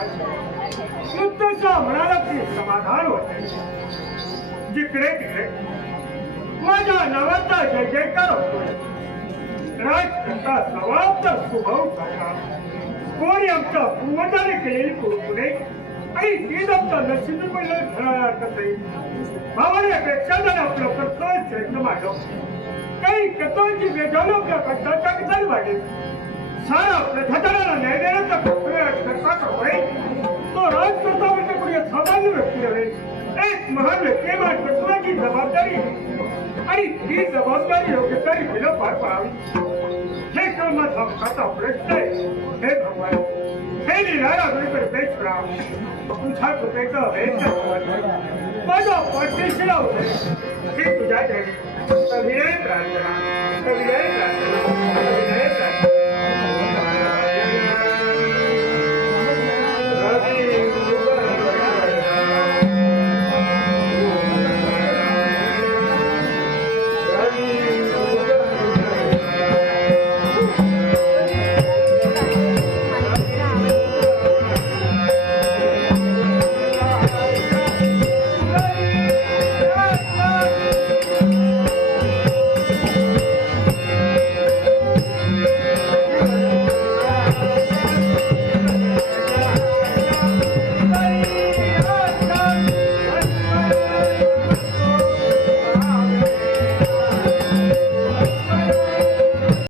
युद्धाचा म्हणाला की समाधान होते जिकडे तिकडे माझ्या नावाचा जय जयकार होतोय राजकर्ता सर्वांचा स्वभाव चालला कोणी आमच्या पूर्वजाने केलेली कुरकुरे आणि तीच आमचा नशिबी पडलं घरात भावनेपेक्षा जर आपलं कर्तव्य श्रेष्ठ मांडव काही कर्तव्याची वेगाने आपल्या कंटाच्या किती वाढेल सारा प्रजाजनाला न्याय देण्याचा करता करतोय तो राजकर्ता म्हणजे कोणी सामान्य व्यक्ती नव्हे एक महान व्यक्ती कर्तव्याची जबाबदारी आणि ती जबाबदारी योग्य तरीने पार पाडावी हे तर माझा हक्काचा प्रश्न आहे हे भगवान हे निराळा परमेश्वरा तुझ्या कृपेचं हे माझ्या पाठीशी लावते हे तुझ्या घरी कविराय प्रार्थना